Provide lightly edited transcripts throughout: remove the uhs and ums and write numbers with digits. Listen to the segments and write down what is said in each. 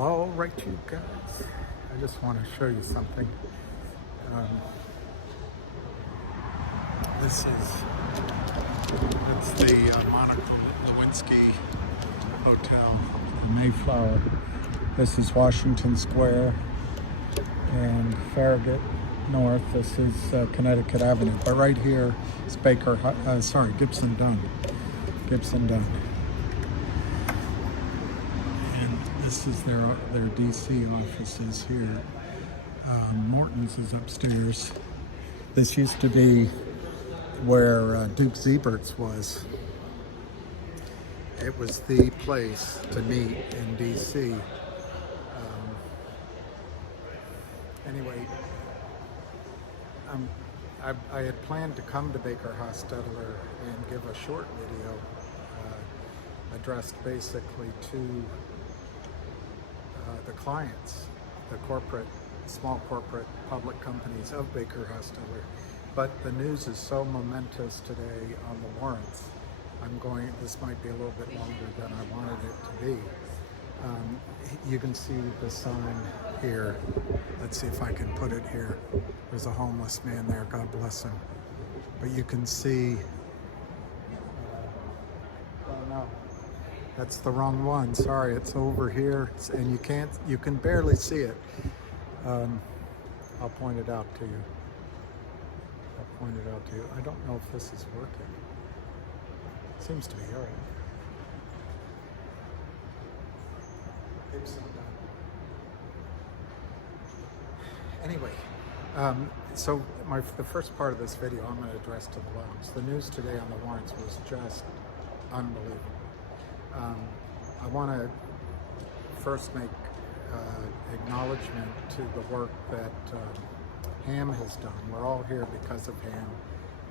Hello, right to you guys. I just want to show you something. This is the Monica Lewinsky Hotel, the Mayflower. This is Washington Square and Farragut North. This is Connecticut Avenue. But right here is Gibson Dunn. Gibson Dunn. And this is their DC offices here. Morton's is upstairs. This used to be where Duke Zebert's was. It was the place to meet in DC. Anyway, I had planned to come to Baker Hostetler and give a short video addressed basically to the clients, the small corporate public companies of Baker Hostetler. But the news is so momentous today on the warrants. This might be a little bit longer than I wanted it to be. You can see the sign here. Let's see if I can put it here. There's a homeless man there, God bless him. But you can see, oh no, that's the wrong one. Sorry, it's over here, and you can barely see it. I'll point it out to you. I don't know if this is working. Seems to be, all right. Gibson Dunn. Anyway, so the first part of this video I'm going to address to the loans. The news today on the warrants was just unbelievable. I want to first make acknowledgement to the work that Ham has done. We're all here because of Ham.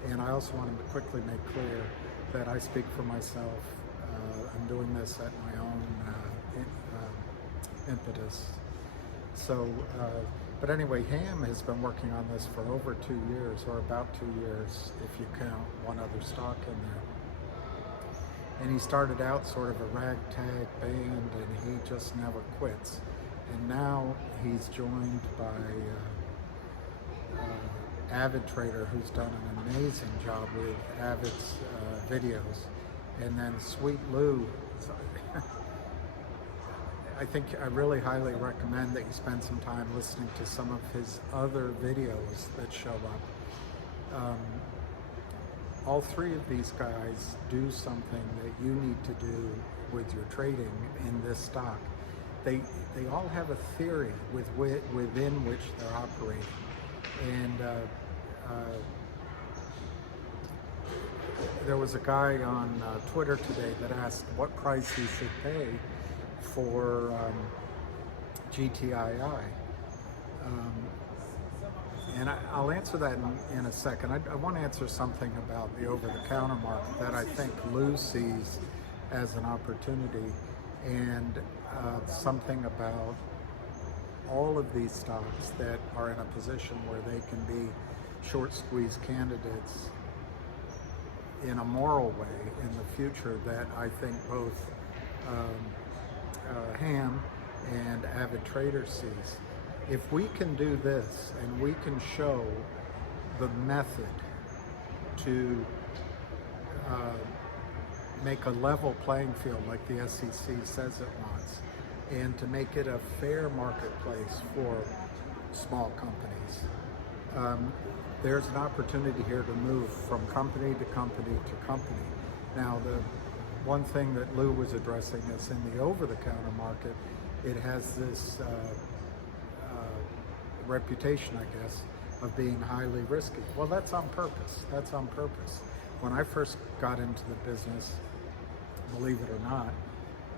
And I also wanted to quickly make clear that I speak for myself. I'm doing this at my own impetus. So, but anyway, Ham has been working on this for over 2 years, or about 2 years, if you count one other stock in there. And he started out sort of a ragtag band, and he just never quits. And now he's joined by Avid Trader, who's done an amazing job with Avid's videos, and then Sweet Lou. I really highly recommend that you spend some time listening to some of his other videos that show up. All three of these guys do something that you need to do with your trading in this stock. They all have a theory within which they're operating. And there was a guy on Twitter today that asked what price he should pay for gtii. And I'll answer that in a second. I want to answer something about the over-the-counter market that I think Lou sees as an opportunity, and something about all of these stocks that are in a position where they can be short squeeze candidates in a moral way in the future, that I think both Ham and Avid Trader sees. If we can do this and we can show the method to make a level playing field like the SEC says it wants, and to make it a fair marketplace for small companies, there's an opportunity here to move from company to company to company. Now, the one thing that Lou was addressing is in the over-the-counter market, it has this reputation, I guess, of being highly risky. Well, that's on purpose. When I first got into the business, believe it or not,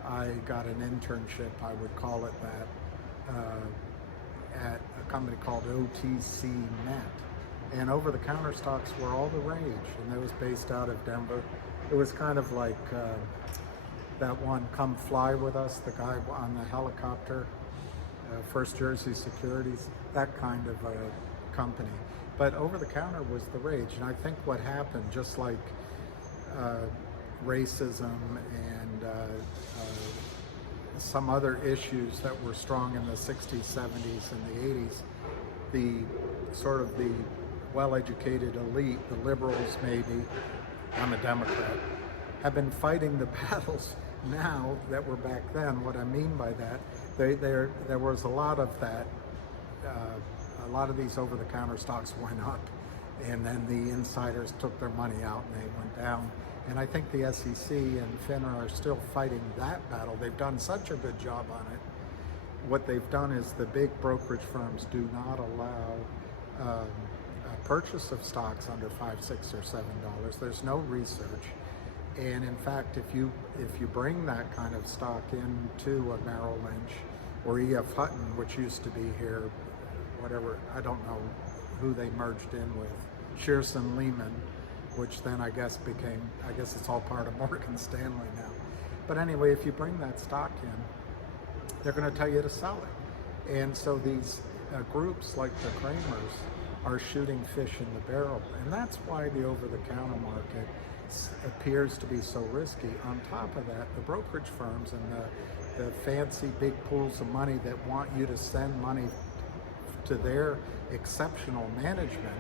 I got an internship, I would call it that, at a company called OTC Net. And over-the-counter stocks were all the rage, and it was based out of Denver. It was kind of like that one, Come Fly With Us, the guy on the helicopter, First Jersey Securities, that kind of a company. But over-the-counter was the rage, and I think what happened, just like racism and some other issues that were strong in the 60s, 70s, and the 80s, the sort of the well-educated elite, the liberals maybe, I'm a Democrat, have been fighting the battles now that were back then. What I mean by that, there was a lot of that, a lot of these over-the-counter stocks went up, and then the insiders took their money out and they went down. And I think the SEC and FINRA are still fighting that battle. They've done such a good job on it. What they've done is the big brokerage firms do not allow purchase of stocks under $5, $6, or $7. There's no research. And in fact, if you bring that kind of stock into a Merrill Lynch or E.F. Hutton, which used to be here, whatever, I don't know who they merged in with, Shearson Lehman, which then I guess it's all part of Morgan Stanley now. But anyway, if you bring that stock in, they're going to tell you to sell it. And so these groups like the Kramers are shooting fish in the barrel. And that's why the over-the-counter market appears to be so risky. On top of that, the brokerage firms and the fancy big pools of money that want you to send money to their exceptional management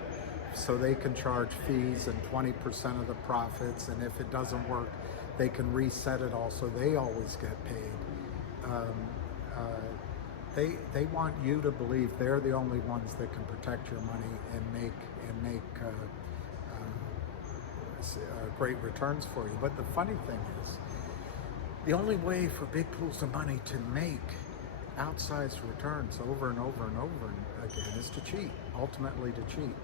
so they can charge fees and 20% of the profits, and if it doesn't work, they can reset it all, so they always get paid. They want you to believe they're the only ones that can protect your money and make great returns for you. But the funny thing is, the only way for big pools of money to make outsized returns over and over and over again is to cheat, ultimately to cheat.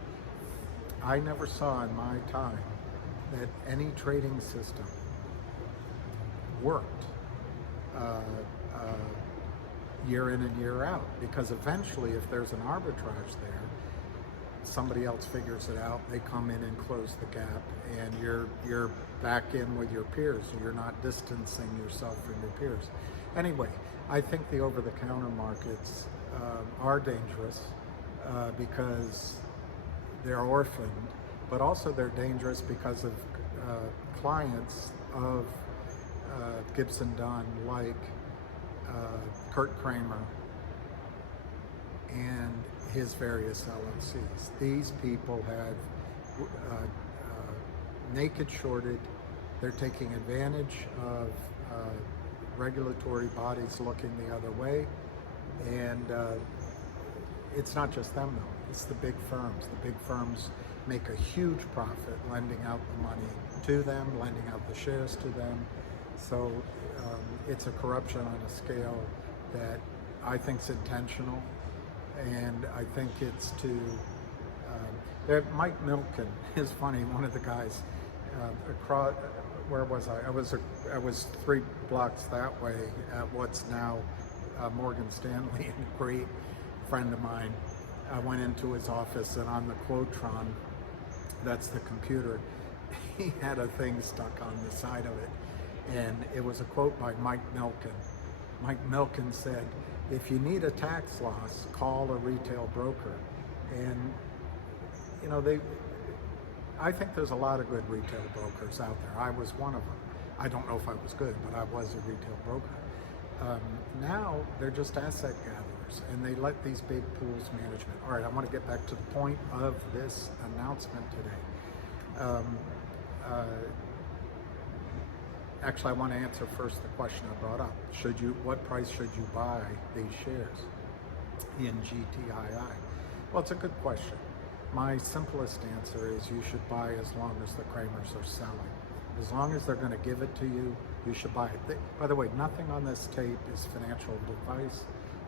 I never saw in my time that any trading system worked year in and year out, because eventually if there's an arbitrage there, somebody else figures it out, they come in and close the gap, and you're back in with your peers. You're not distancing yourself from your peers. Anyway, I think the over-the-counter markets are dangerous because they're orphaned, but also they're dangerous because of clients of Gibson Dunn, like Kurt Kramer and his various LLCs. These people have naked shorted. They're taking advantage of regulatory bodies looking the other way, and it's not just them though, it's the big firms. The big firms make a huge profit lending out the money to them, lending out the shares to them. So it's a corruption on a scale that I think is intentional, and I think it's to Mike Milken is funny. One of the guys across, where was I? I was 3 blocks that way at what's now Morgan Stanley, and a great friend of mine. I went into his office, and on the Quotron, that's the computer, he had a thing stuck on the side of it, and it was a quote by Mike Milken. Mike Milken said, "If you need a tax loss, call a retail broker." And you know, I think there's a lot of good retail brokers out there. I was one of them. I don't know if I was good, but I was a retail broker. Now they're just asset gatherers, and they let these big pools management. All right, I want to get back to the point of this announcement today. Actually, I want to answer first the question I brought up. What price should you buy these shares in GTII? Well, it's a good question. My simplest answer is you should buy as long as the Kramers are selling. As long as they're going to give it to you, you should buy it. By the way, nothing on this tape is financial advice,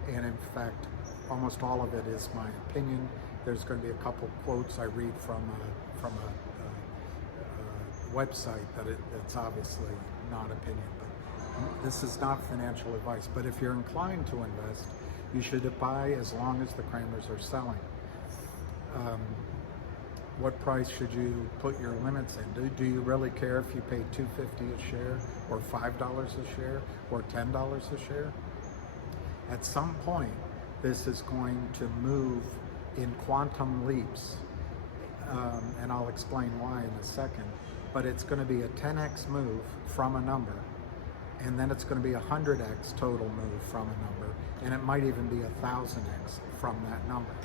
and in fact, almost all of it is my opinion. There's going to be a couple quotes I read from a website that's obviously not opinion, but this is not financial advice. But if you're inclined to invest, you should buy as long as the Kramers are selling. What price should you put your limits in? Do you really care if you pay $2.50 a share, or $5 a share, or $10 a share? At some point, this is going to move in quantum leaps, and I'll explain why in a second, but it's going to be a 10x move from a number and then it's going to be 100x total move from a number, and it might even be 1000x from that number.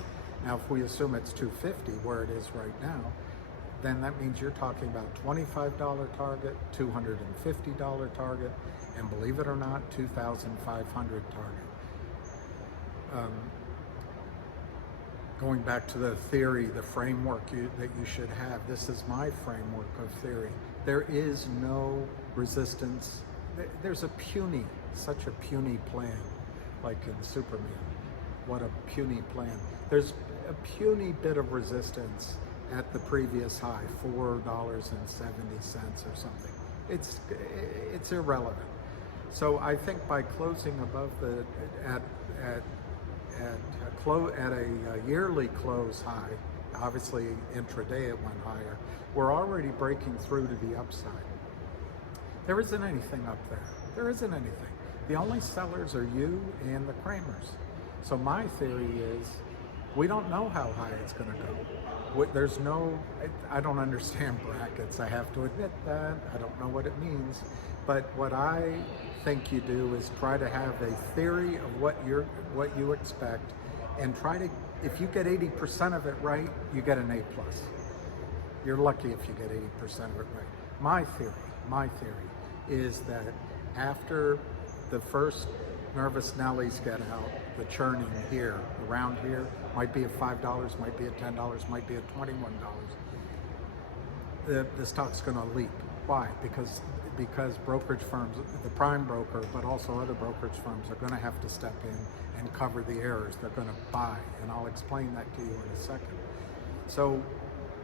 Now, if we assume it's 250 where it is right now, then that means you're talking about $25 target, $250 target, and believe it or not, $2,500 target. Going back to the theory, the framework that you should have, this is my framework of theory. There is no resistance. There's such a puny plan, like in Superman. What a puny plan. There's a puny bit of resistance at the previous high, $4.70 or something. It's irrelevant. So I think by closing above at a yearly close high, obviously intraday it went higher, we're already breaking through to the upside. There isn't anything up there. There isn't anything. The only sellers are you and the Kramers. So my theory is, we don't know how high it's going to go. There's no, I don't understand brackets, I have to admit that. I don't know what it means. But what I think you do is try to have a theory of what you expect, and try to, if you get 80% of it right, you get an A+. You're lucky if you get 80% of it right. My theory is that after the first nervous Nellies get out, the churning here, around here, might be at $5, might be at $10, might be at $21. The stock's going to leap. Why? Because brokerage firms, the prime broker, but also other brokerage firms are going to have to step in and cover the errors. They're going to buy, and I'll explain that to you in a second. So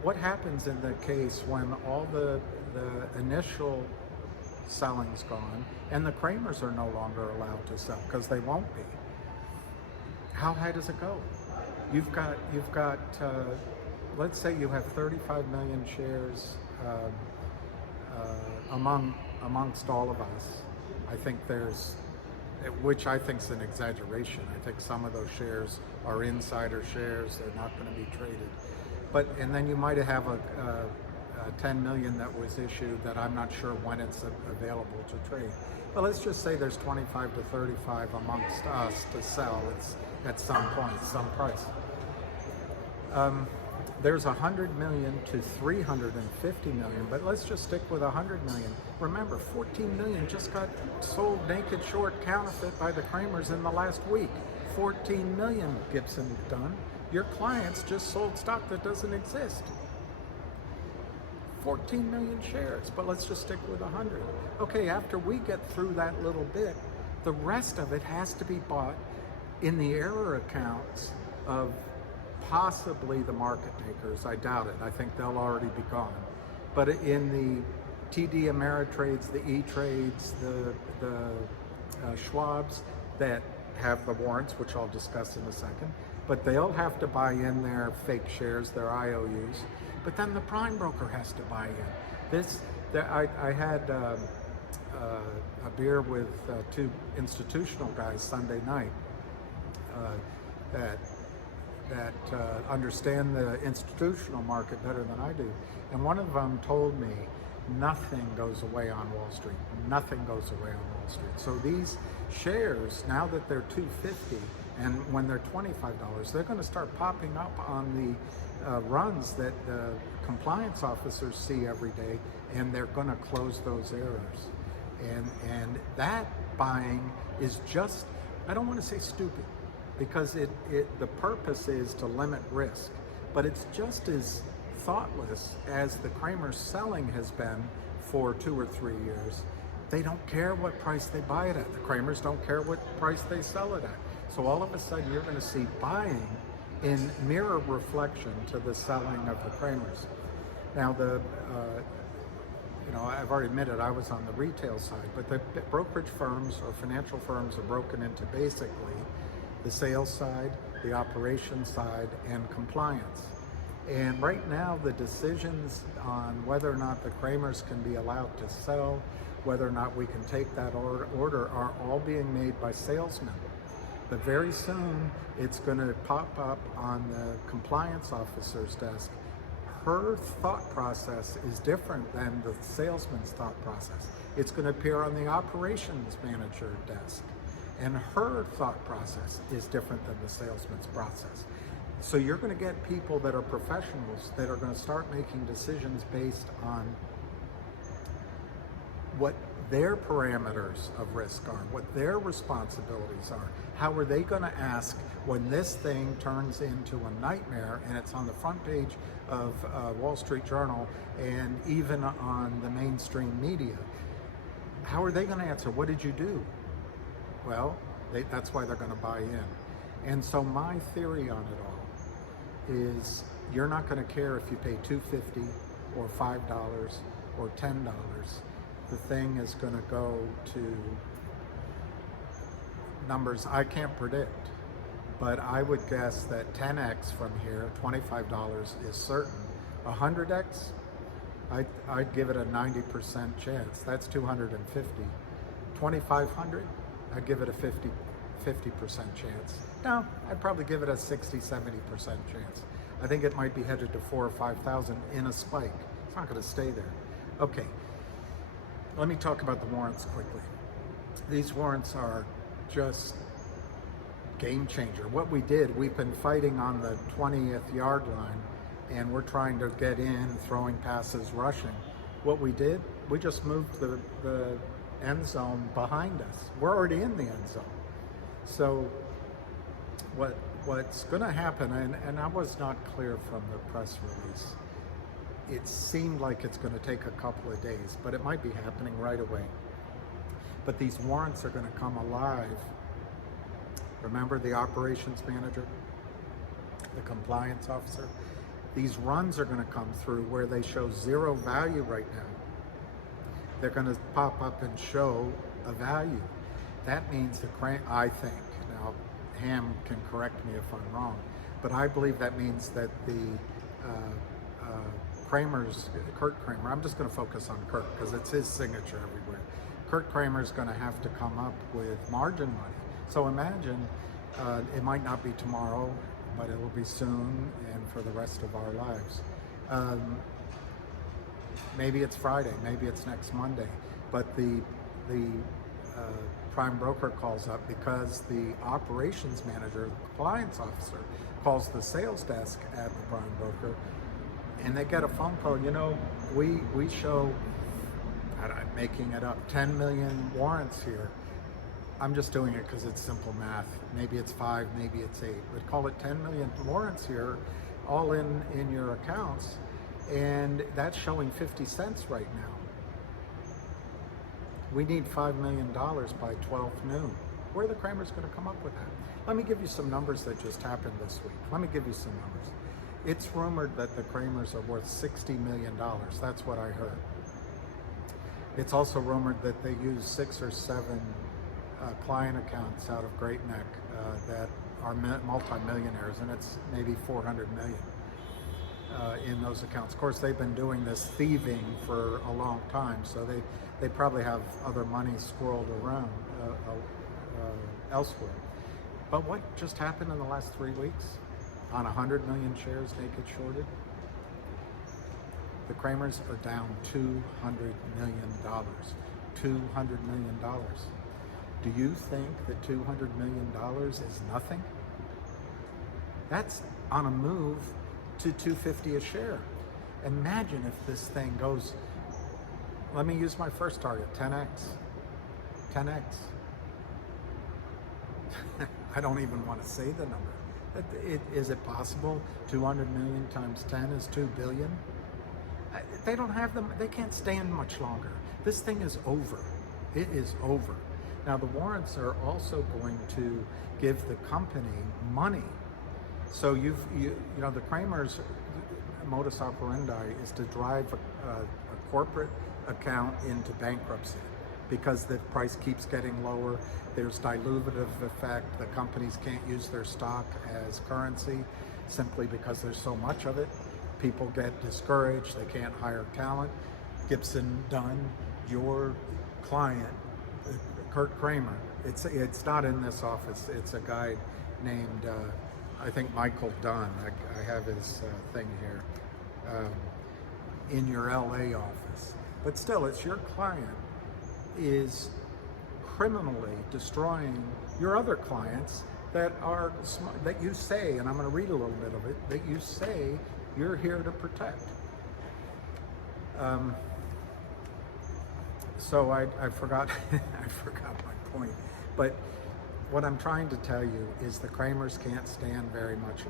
what happens in the case when all the initial selling's gone and the Kramers are no longer allowed to sell, because they won't be? How high does it go? You've got let's say you have 35 million shares amongst all of us. I think which I think is an exaggeration. I think some of those shares are insider shares. They're not going to be traded. And then you might have a 10 million that was issued that I'm not sure when it's available to trade. But let's just say there's 25 to 35 amongst us to sell. It's at some point, some price. There's 100 million to 350 million, but let's just stick with 100 million. Remember, 14 million just got sold naked short counterfeit by the Kramers in the last week. 14 million, Gibson Dunn. Your clients just sold stock that doesn't exist. 14 million shares, but let's just stick with 100. Okay, after we get through that little bit, the rest of it has to be bought in the error accounts of possibly the market makers. I doubt it. I think they'll already be gone. But in the TD Ameritrades, the E-Trades, the Schwabs that have the warrants, which I'll discuss in a second, but they'll have to buy in their fake shares, their IOUs. But then the prime broker has to buy in. I had a beer with two institutional guys Sunday night that understand the institutional market better than I do. And one of them told me, nothing goes away on Wall Street. Nothing goes away on Wall Street. So these shares, now that they're $2.50, and when they're $25, they're going to start popping up on the runs that the compliance officers see every day, and they're going to close those errors. And that buying is just, I don't want to say stupid, because the purpose is to limit risk, but it's just as thoughtless as the Kramers selling has been for 2 or 3 years. They don't care what price they buy it at. The Kramers don't care what price they sell it at. So all of a sudden you're going to see buying in mirror reflection to the selling of the Kramers. Now I've already admitted I was on the retail side, but the brokerage firms or financial firms are broken into basically the sales side, the operations side, and compliance. And right now, the decisions on whether or not the Kramers can be allowed to sell, whether or not we can take that order are all being made by salesmen. But very soon, it's going to pop up on the compliance officer's desk. Her thought process is different than the salesman's thought process. It's going to appear on the operations manager desk. And her thought process is different than the salesman's process. So you're going to get people that are professionals that are going to start making decisions based on what their parameters of risk are, what their responsibilities are. How are they going to ask when this thing turns into a nightmare and it's on the front page of Wall Street Journal and even on the mainstream media? How are they going to answer? What did you do? Well, that's why they're going to buy in. And so my theory on it all is you're not going to care if you pay $2.50 or $5 or $10. The thing is going to go to numbers I can't predict, but I would guess that 10x from here, $25 is certain. 100x, I'd give it a 90% chance. That's 250. 2,500, I'd give it a 50% chance. No, I'd probably give it a 60, 70% chance. I think it might be headed to 4,000 or 5,000 in a spike. It's not going to stay there. Okay. Let me talk about the warrants quickly. These warrants are just game changer. What we did, we've been fighting on the 20th yard line and we're trying to get in, throwing passes, rushing. What we did, we just moved the end zone behind us. We're already in the end zone. So what's going to happen, and I was not clear from the press release, it seemed like it's going to take a couple of days, but it might be happening right away. But these warrants are going to come alive. Remember the operations manager, the compliance officer? These runs are going to come through where they show zero value right now. They're going to pop up and show a value. That means I think, now Ham can correct me if I'm wrong, but I believe that means that the Kurt Kramer, I'm just going to focus on Kurt because it's his signature everywhere. Kurt Kramer's going to have to come up with margin money. So imagine, it might not be tomorrow, but it will be soon and for the rest of our lives. Maybe it's Friday, maybe it's next Monday, but the prime broker calls up because the operations manager, the compliance officer, calls the sales desk at the prime broker, and they get a phone call. You know, we show, I'm making it up, 10 million warrants here. I'm just doing it because it's simple math. Maybe it's 5, maybe it's 8. But call it 10 million warrants here, all in your accounts, and that's showing 50 cents right now. We need $5 million by 12 noon. Where are the Kramers going to come up with that? Let me give you some numbers that just happened this week. Let me give you some numbers. It's rumored that the Kramers are worth $60 million. That's what I heard. It's also rumored that they use 6 or 7 client accounts out of Great Neck that are multi-millionaires, and it's maybe 400 million in those accounts. Of course, they've been doing this thieving for a long time, so they probably have other money squirreled around elsewhere. But what just happened in the last 3 weeks? On 100 million shares naked shorted, the Kramers are down $200 million. $200 million. Do you think that $200 million is nothing? That's on a move to $250 a share. Imagine if this thing goes, let me use my first target, 10x. 10x. I don't even want to say the number. Is it possible 200 million times 10 is 2 billion? They don't have them, they can't stand much longer. This thing is over. It is over. Now the warrants are also going to give the company money. So you know, the Kramers' modus operandi is to drive a corporate account into bankruptcy because the price keeps getting lower. There's dilutive effect. The companies can't use their stock as currency simply because there's so much of it. People get discouraged. They can't hire talent. Gibson Dunn, your client, Kurt Kramer, it's not in this office. It's a guy named, I think, Michael Dunn. I have his thing here in your LA office. But still, it's your client is criminally destroying your other clients that you say, and I'm going to read a little bit of it, that you say you're here to protect. So I forgot I forgot my point, but what I'm trying to tell you is the Kramers can't stand very much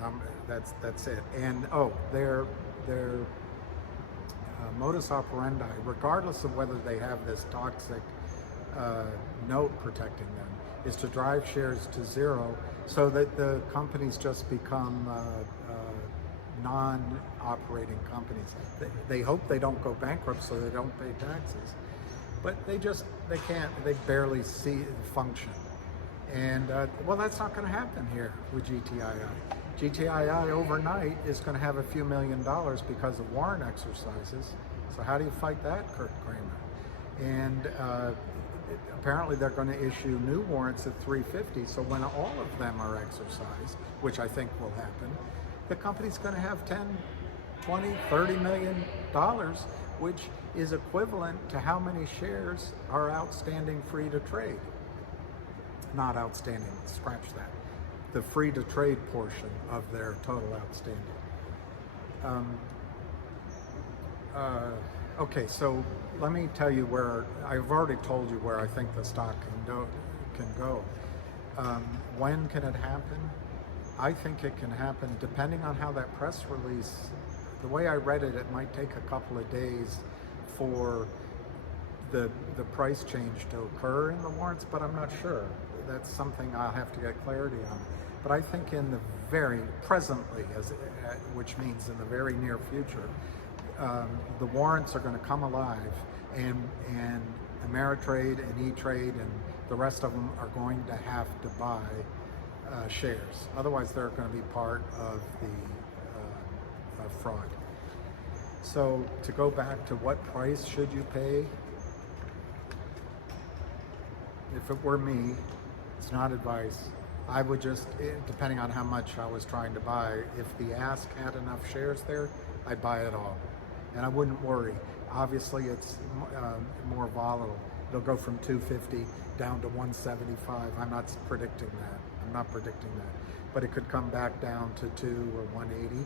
longer. That's it. And their modus operandi, regardless of whether they have this toxic note protecting them, is to drive shares to zero so that the companies just become non-operating companies. They hope they don't go bankrupt so they don't pay taxes, but they barely function. And well, that's not going to happen here with GTII. GTII overnight is going to have a few $1 million because of warrant exercises. So how do you fight that, Kurt Kramer? And apparently they're going to issue new warrants at $350. So when all of them are exercised, which I think will happen, the company's going to have 10, 20, $30 million, which is equivalent to how many shares are outstanding free to trade. Not outstanding, scratch that. The free to trade portion of their total outstanding. Okay, so let me tell you where, I've already told you where I think the stock can go. When can it happen? I think it can happen depending on how that press release, the way I read it, it might take a couple of days for the price change to occur in the warrants, but I'm not sure. That's something I'll have to get clarity on. But I think in the very presently, which means in the very near future, the warrants are going to come alive, and Ameritrade and E-Trade and the rest of them are going to have to buy shares. Otherwise, they're going to be part of the fraud. So to go back to what price should you pay? If it were me, it's not advice. I would just, depending on how much I was trying to buy, if the ask had enough shares there, I'd buy it all. And I wouldn't worry. Obviously, it's more volatile. It'll go from 250 down to 175. I'm not predicting that. But it could come back down to 2 or 180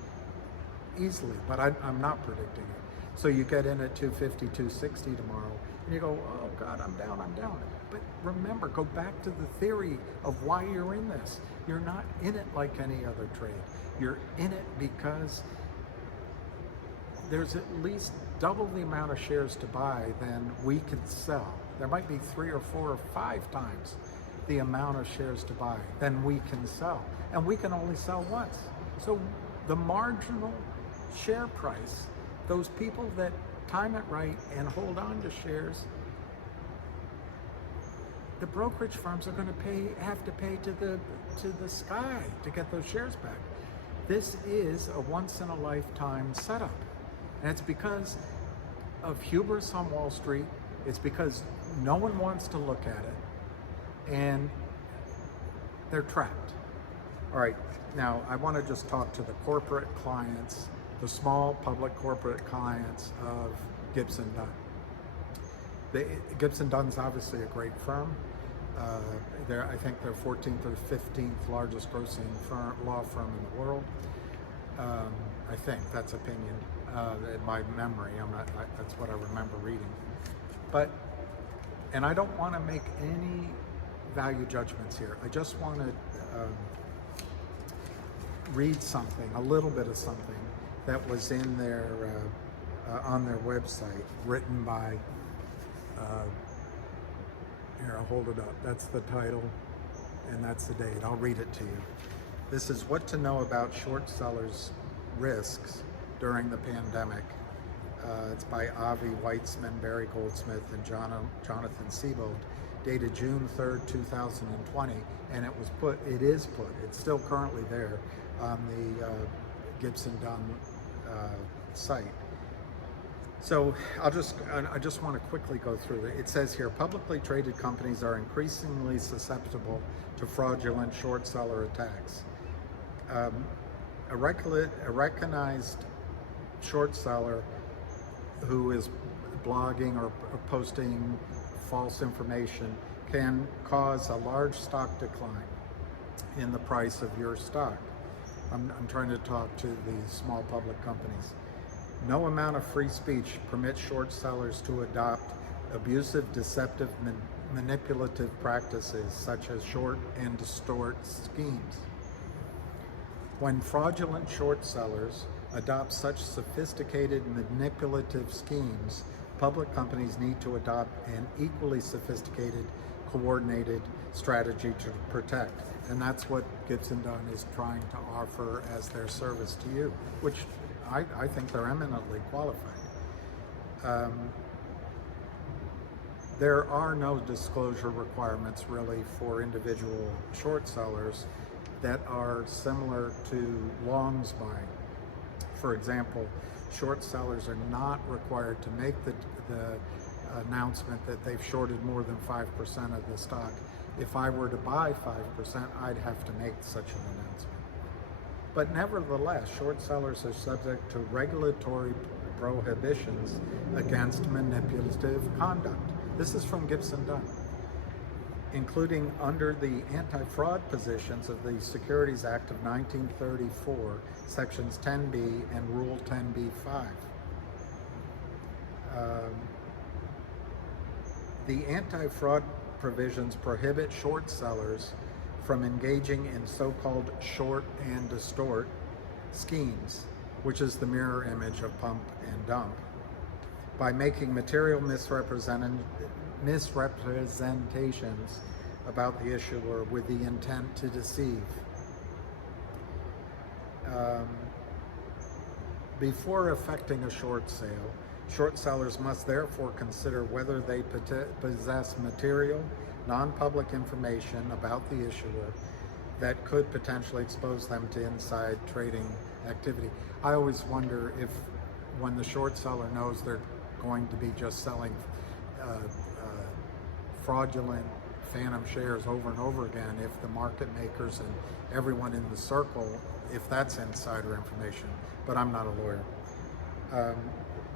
easily, but I'm not predicting it. So you get in at 250, 260 tomorrow, and you go, oh God, I'm down. But remember, go back to the theory of why you're in this. You're not in it like any other trade. You're in it because there's at least double the amount of shares to buy than we can sell. There might be 3 or 4 or 5 times the amount of shares to buy than we can sell. And we can only sell once. So the marginal share price, those people that time it right and hold on to shares, the brokerage firms are going to have to pay to the sky to get those shares back. This is a once-in-a-lifetime setup. And it's because of hubris on Wall Street. It's because no one wants to look at it. And they're trapped. All right, now I want to just talk to the corporate clients, the small public corporate clients of Gibson Dunn. Gibson Dunn's obviously a great firm. I think they're 14th or 15th largest grossing law firm in the world. I think that's opinion, in my memory. That's what I remember reading. And I don't want to make any value judgments here. I just want to read something, a little bit of something that was in their on their website, written by. Here, I'll hold it up. That's the title, and that's the date. I'll read it to you. This is What to Know About Short Sellers' Risks During the Pandemic. It's by Avi Weitzman, Barry Goldsmith, and Jonathan Siebold, dated June 3rd, 2020, and it's still currently there on the Gibson Dunn site. So I just want to quickly go through it. It says here, publicly traded companies are increasingly susceptible to fraudulent short seller attacks. A recognized short seller who is blogging or posting false information can cause a large stock decline in the price of your stock. I'm trying to talk to these small public companies. No amount of free speech permits short sellers to adopt abusive, deceptive, manipulative practices such as short and distort schemes. When fraudulent short sellers adopt such sophisticated manipulative schemes, public companies need to adopt an equally sophisticated, coordinated strategy to protect. And that's what Gibson Dunn is trying to offer as their service to you, which I think they're eminently qualified. There are no disclosure requirements really for individual short sellers that are similar to longs buying. For example, short sellers are not required to make the announcement that they've shorted more than 5% of the stock. If I were to buy 5%, I'd have to make such an announcement. But nevertheless, short sellers are subject to regulatory prohibitions against manipulative conduct. This is from Gibson Dunn, including under the anti-fraud positions of the Securities Act of 1934, Sections 10B and Rule 10B-5. The anti-fraud provisions prohibit short sellers from engaging in so-called short and distort schemes, which is the mirror image of pump and dump, by making material misrepresentations about the issuer with the intent to deceive. Before effecting a short sale, short sellers must therefore consider whether they possess material, non-public information about the issuer that could potentially expose them to inside trading activity. I always wonder if when the short seller knows they're going to be just selling fraudulent phantom shares over and over again, if the market makers and everyone in the circle, if that's insider information. But I'm not a lawyer.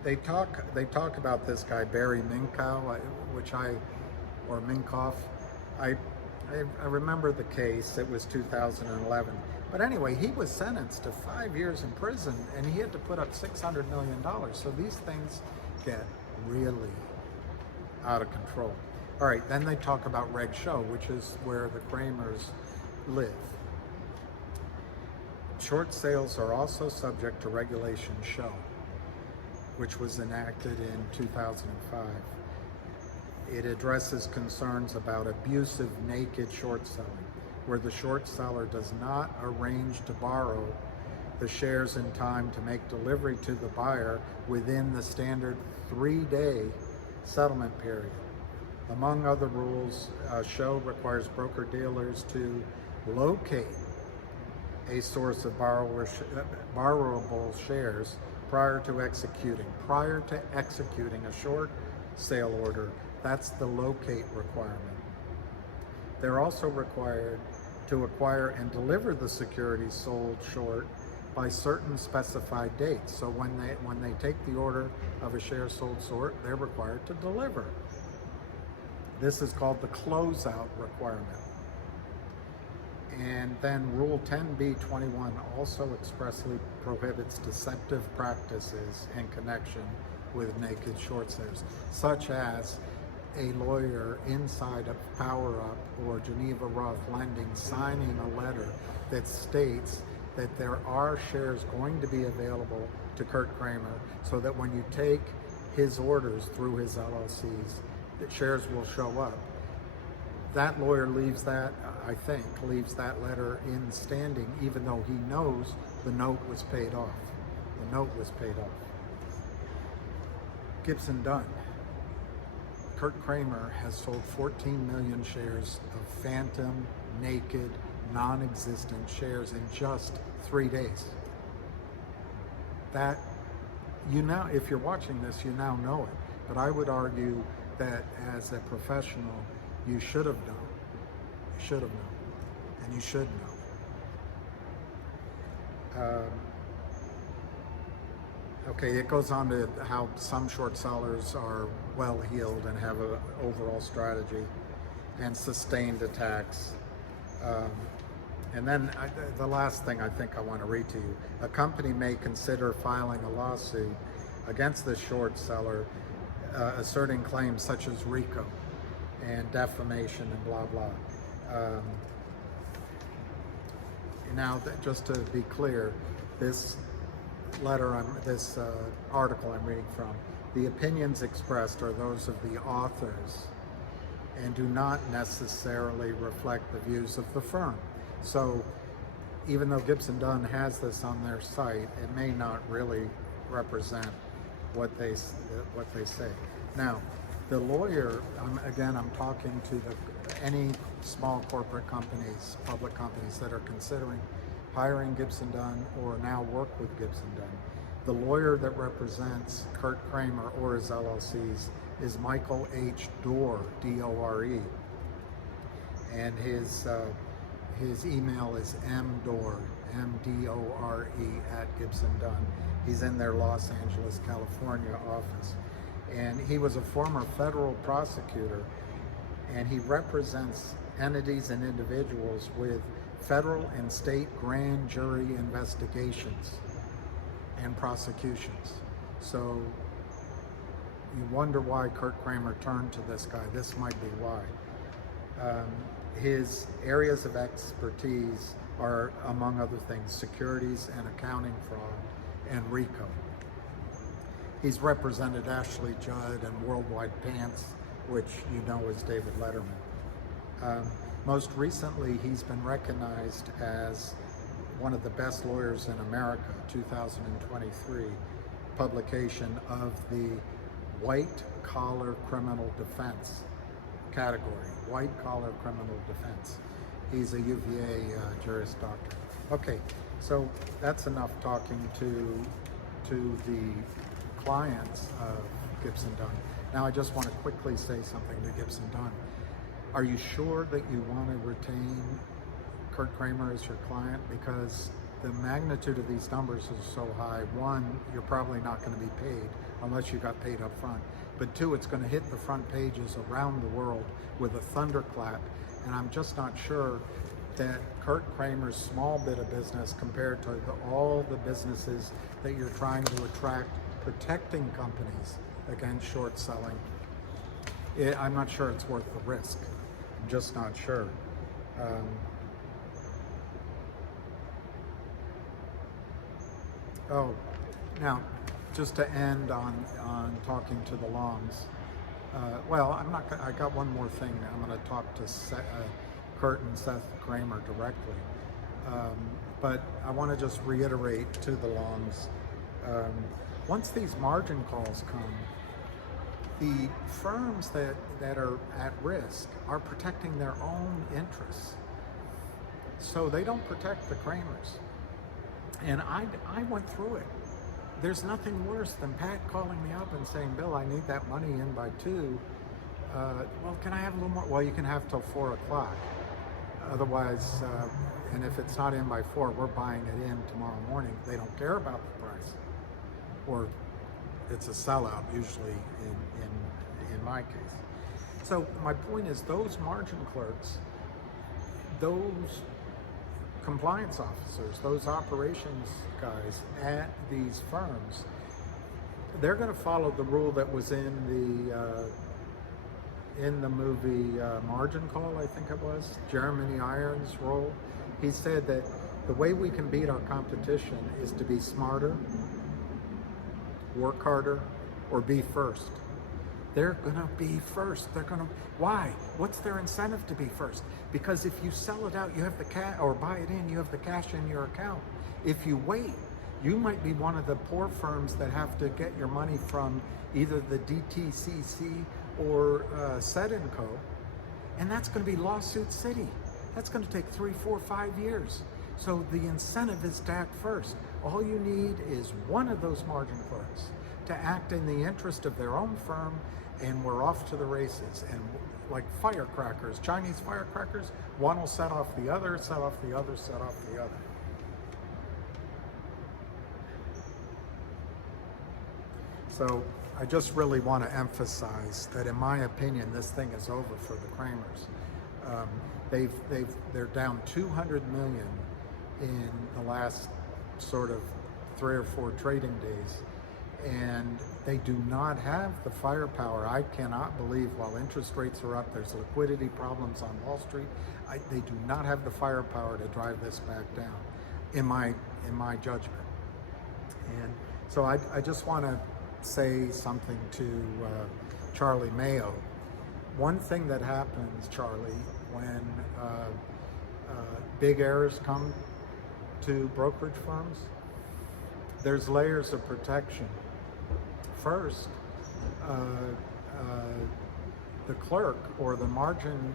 They talk about this guy Barry Minkow, or Minkoff. I remember the case. It was 2011. But anyway, he was sentenced to 5 years in prison, and he had to put up $600 million. So these things get really out of control. All right, then they talk about Reg Show, which is where the Kramers live. Short sales are also subject to Regulation Show, which was enacted in 2005. It addresses concerns about abusive naked short selling, where the short seller does not arrange to borrow the shares in time to make delivery to the buyer within the standard 3-day settlement period. Among other rules, Show requires broker-dealers to locate a source of borrowable shares prior to executing a short sale order. That's the locate requirement. They're also required to acquire and deliver the securities sold short by certain specified dates. So when they take the order of a share sold short, they're required to deliver. This is called the closeout requirement. And then Rule 10b-21 also expressly prohibits deceptive practices in connection with naked short sellers, such as a lawyer inside of Power Up or Geneva Roth Lending signing a letter that states that there are shares going to be available to Kurt Kramer, so that when you take his orders through his LLCs, that shares will show up. That lawyer leaves that letter in standing, even though he knows the note was paid off. The note was paid off. Gibson Dunn. Kurt Kramer has sold 14 million shares of phantom, naked, non-existent shares in just 3 days. That, if you're watching this, you now know it. But I would argue that as a professional, you should have known. You should have known. And you should know. Okay, it goes on to how some short sellers are well-heeled and have an overall strategy and sustained attacks. Um, and then the last thing I think I want to read to you, a company may consider filing a lawsuit against the short seller, asserting claims such as RICO and defamation and blah, blah. Now, just to be clear, this article I'm reading from, the opinions expressed are those of the authors and do not necessarily reflect the views of the firm. So even though Gibson Dunn has this on their site, it may not really represent what they say. Now, the lawyer, I'm talking to any small corporate companies, public companies that are considering hiring Gibson Dunn or now work with Gibson Dunn. The lawyer that represents Kurt Kramer or his LLCs is Michael H. Dore, D-O-R-E. And his email is mdore, M-D-O-R-E, @Gibson Dunn. He's in their Los Angeles, California office. And he was a former federal prosecutor, and he represents entities and individuals with federal and state grand jury investigations and prosecutions. So you wonder why Kurt Kramer turned to this guy. This might be why. His areas of expertise are, among other things, securities and accounting fraud and RICO. He's represented Ashley Judd and Worldwide Pants, which you know is David Letterman. Most recently, he's been recognized as one of the best lawyers in America, 2023 publication of the white collar criminal defense category, white collar criminal defense. He's a UVA Juris Doctor. Okay, so that's enough talking to the clients of Gibson Dunn. Now I just want to quickly say something to Gibson Dunn. Are you sure that you want to retain Kurt Kramer as your client? Because the magnitude of these numbers is so high. One, you're probably not going to be paid unless you got paid up front. But two, it's going to hit the front pages around the world with a thunderclap. And I'm just not sure that Kurt Kramer's small bit of business compared to all the businesses that you're trying to attract, protecting companies against short selling, I'm not sure it's worth the risk. I'm just not sure. Now, just to end on talking to the longs. I got one more thing. I'm going to talk to Kurt and Seth Kramer directly. But I want to just reiterate to the longs, once these margin calls come, the firms that are at risk are protecting their own interests. So they don't protect the Kramers. And I went through it. There's nothing worse than Pat calling me up and saying, Bill, I need that money in by 2. Well, can I have a little more? Well, you can have till 4 o'clock. Otherwise, and if it's not in by 4, we're buying it in tomorrow morning. They don't care about the price. Or it's a sellout, usually in my case. So my point is, those margin clerks, those compliance officers, those operations guys at these firms, they're going to follow the rule that was in the movie Margin Call, I think it was, Jeremy Irons' role. He said that the way we can beat our competition is to be smarter, work harder, or be first. They're gonna be first. Why? What's their incentive to be first? Because if you sell it out, you have the cash, or buy it in, you have the cash in your account. If you wait, you might be one of the poor firms that have to get your money from either the DTCC or Set & Co. And that's gonna be lawsuit city. That's gonna take 3, 4, 5 years. So the incentive is to act first. All you need is one of those margin clerks to act in the interest of their own firm, and we're off to the races. And like firecrackers, Chinese firecrackers, one will set off the other, set off the other, set off the other. So I just really want to emphasize that, in my opinion, this thing is over for the Kramers. They're down 200 million in the last sort of 3 or 4 trading days, and they do not have the firepower. I cannot believe, while interest rates are up, there's liquidity problems on Wall Street. They do not have the firepower to drive this back down, in my judgment. And so I just want to say something to Charlie Mayo. One thing that happens, Charlie, when big errors come to brokerage firms, there's layers of protection. First, the clerk or the margin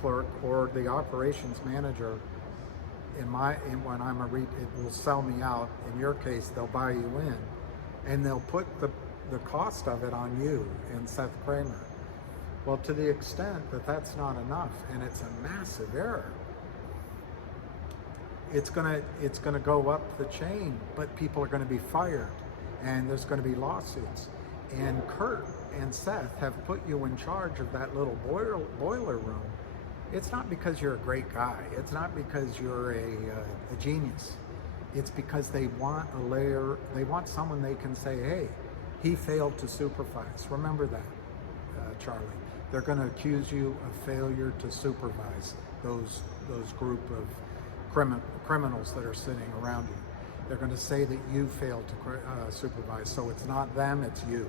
clerk or the operations manager, when I'm a REIT, it will sell me out. In your case, they'll buy you in, and they'll put the cost of it on you and Seth Kramer. Well, to the extent that that's not enough, and it's a massive error, it's gonna go up the chain, but people are gonna be fired, and there's gonna be lawsuits. And Kurt and Seth have put you in charge of that little boiler room. It's not because you're a great guy. It's not because you're a genius. It's because they want a layer. They want someone they can say, hey, he failed to supervise. Remember that, Charlie. They're going to accuse you of failure to supervise those group of criminals that are sitting around you. They're going to say that you failed to supervise. So it's not them, it's you.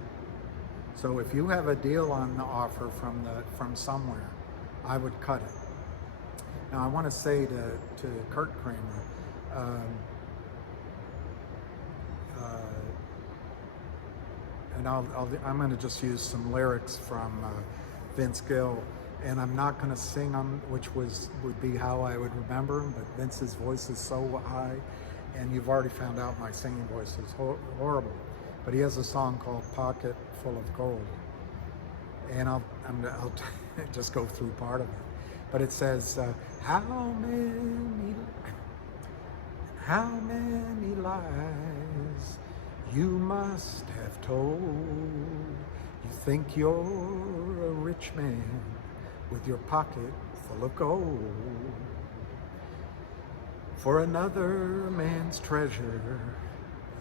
So if you have a deal on the offer from somewhere, I would cut it. Now I want to say to Kurt Kramer, and I'm going to just use some lyrics from Vince Gill, and I'm not going to sing them, which would be how I would remember them, but Vince's voice is so high, and you've already found out my singing voice is horrible. But he has a song called "Pocket Full of Gold," and I'll just go through part of it. But it says, how many lies you must have told? You think you're a rich man with your pocket full of gold. For another man's treasure,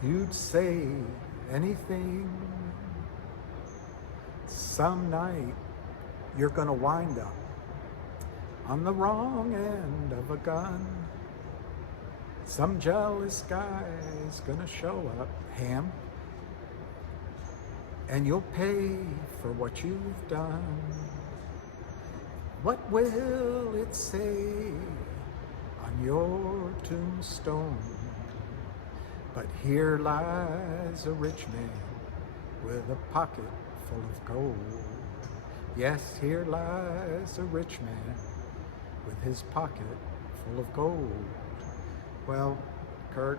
you'd say anything. Some night, you're gonna wind up on the wrong end of a gun. Some jealous guy's gonna show up, ham, and you'll pay for what you've done. What will it say on your tombstone? But here lies a rich man with a pocket full of gold. Yes, here lies a rich man with his pocket full of gold. Well, Kurt,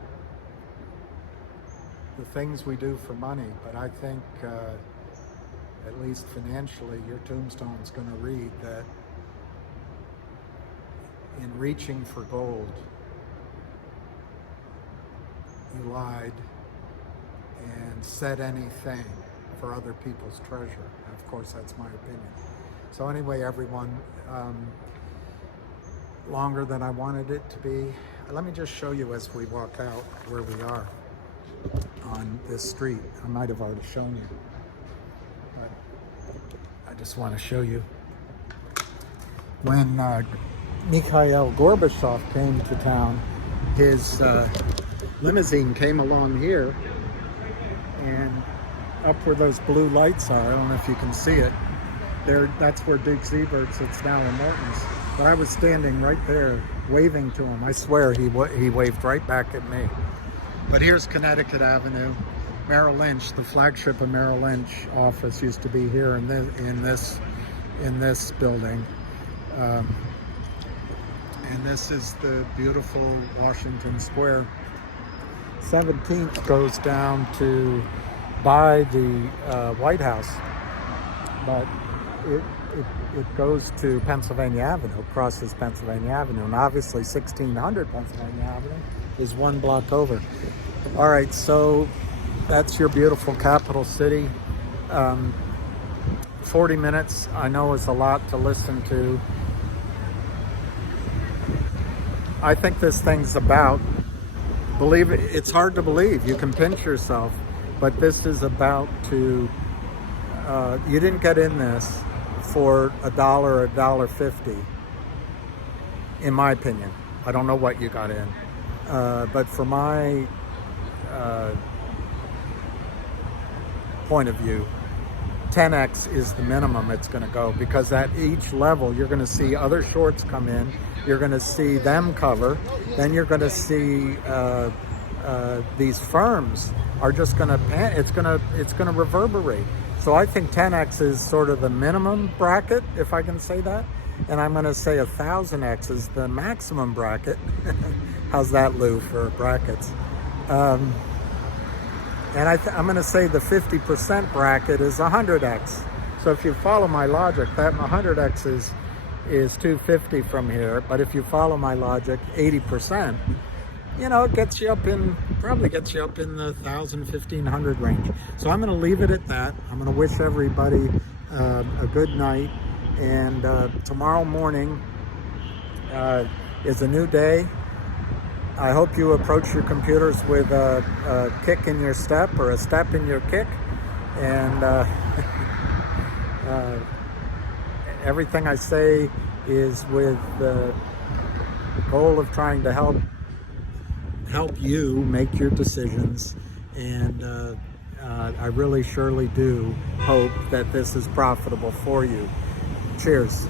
the things we do for money, but I think, at least financially, your tombstone's going to read that in reaching for gold, you lied and said anything for other people's treasure. And of course, that's my opinion. So anyway, everyone, longer than I wanted it to be. Let me just show you as we walk out where we are on this street. I might have already shown you, but I just want to show you. When Mikhail Gorbachev came to town, his limousine came along here, and up where those blue lights are, I don't know if you can see it, there. That's where Big Z-Bird sits now in Morton's. But I was standing right there waving to him. I swear he waved right back at me. But here's Connecticut Avenue. Merrill Lynch, the flagship of Merrill Lynch office, used to be here in this building. And this is the beautiful Washington Square. 17th goes down to by the White House, but it goes to Pennsylvania Avenue, crosses Pennsylvania Avenue, and obviously 1600 Pennsylvania Avenue is one block over. All right, so that's your beautiful capital city. 40 minutes, I know, is a lot to listen to. I think this thing's about, believe it, it's hard to believe. You can pinch yourself, but this is about to, you didn't get in this for $1 or $1.50, in my opinion. I don't know what you got in, but for my point of view, 10x is the minimum it's going to go, because at each level you're going to see other shorts come in, you're going to see them cover, then you're going to see these firms are just going to it's going to reverberate. So I think 10x is sort of the minimum bracket, if I can say that, and I'm going to say 1000x is the maximum bracket. How's that, Lou, for brackets? And I'm going to say the 50% bracket is 100x. So if you follow my logic, that 100x is 250 from here. But if you follow my logic, 80%, you know, it gets you up in, probably gets you up in the 1,000, 1,500 range. So I'm going to leave it at that. I'm going to wish everybody a good night. And tomorrow morning is a new day. I hope you approach your computers with a kick in your step or a step in your kick, and everything I say is with the goal of trying to help you make your decisions, and I really surely do hope that this is profitable for you. Cheers.